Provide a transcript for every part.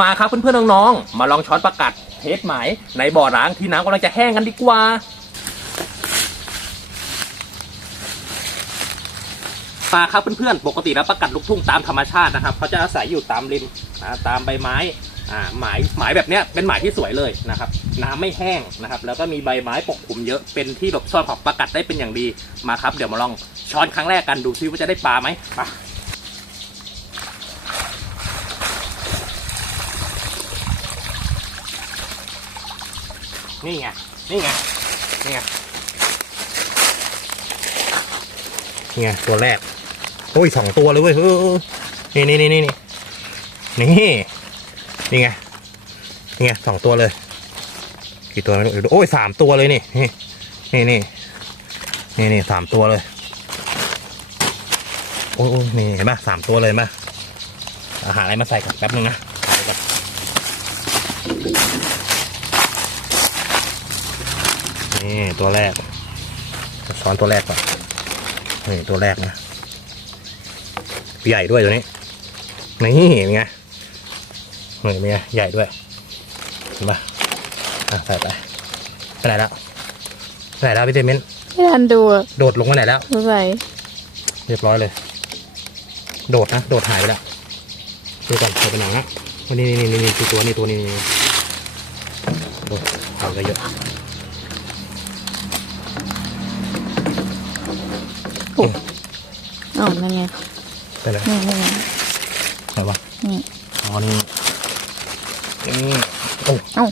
มาครับเพื่อนๆน้องๆ มาลองช้อนประกัดเทสหมายในบ่อร้างที่น้ำกำลังจะแห้งกันดีกว่า ปลาครับเพื่อนๆ ปกติแล้วประกัดลูกทุ่งตามธรรมชาตินะครับเขาจะอาศัยอยู่ตามริมตามใบไม้อ่าหมายหมายแบบเนี้ยเป็นหมายที่สวยเลยนะครับ น้ำไม่แห้งนะครับ แล้วก็มีใบไม้ปกคลุมเยอะเป็นที่หลบซ่อนของประกัดได้เป็นอย่างดีมาครับ เดี๋ยวมาลองช้อนครั้งแรกกันดูซิว่าจะได้ปลาไหมไป นี่ไง นี่ไง นี่ไง นี่ไง ตัวแรก โอ้ยสองตัวเลยเว้ยเออเออนี่นี่นี่นี่นี่นี่นี่ไง นี่ไงสองตัวเลย กี่ตัวไม่รู้โอ้ยสามตัวเลยนี่ นี่นี่นี่นี่สามตัวเลย โอ้ยโอ้ยนี่เห็นปะสามตัวเลยเห็นปะอาหารอะไรมาใส่ก่อนแป๊บนึงนะหาอะไรก่อ นนี่ตัวแรกช้อนตัวแรกก่อนนี่ตัวแรกนะใหญ่ด้วยตัวนี้นี่เป็นไงนี่เป็นไงใหญ่ด้วยเห็นปะอะใส่ไปไปไหนแล้วไปไหนแล้วพี่เจมินไม่ทันดูอะโดดลงไปไหนแล้วสงสัยเรียบร้อยเลย โดดนะ โดดหายไปแล้วดูก่อนเดี๋ยวไปไหนนะวันนี้นี่นี่นี่ตัวนี้ตัวนี้นี่โอ้หายไปเยอะ อ๋อนั่นไงไปไหนนี่นี่ไหนวะนี่อ๋อนี่นี่โอ้เอ้า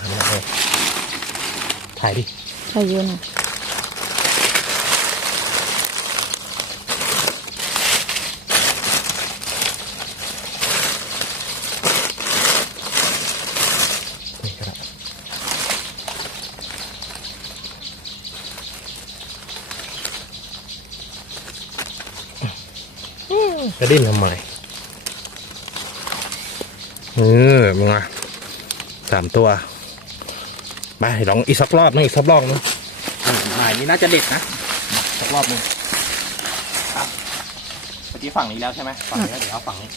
หายไปแล้วเออถ่ายดิใช่เยอะหน่อย กระดิ่นทำไมเออมึงอะสามตัวไปลองอีกสักรอบนึงอีกสักรอบนึงหมายนี้น่าจะเด็ดนะสักรอบนึงครับเมื่อกี้ฝั่งนี้แล้วใช่ไหมฝั่งนี้แล้วเดี๋ยวเอาฝั่งนี้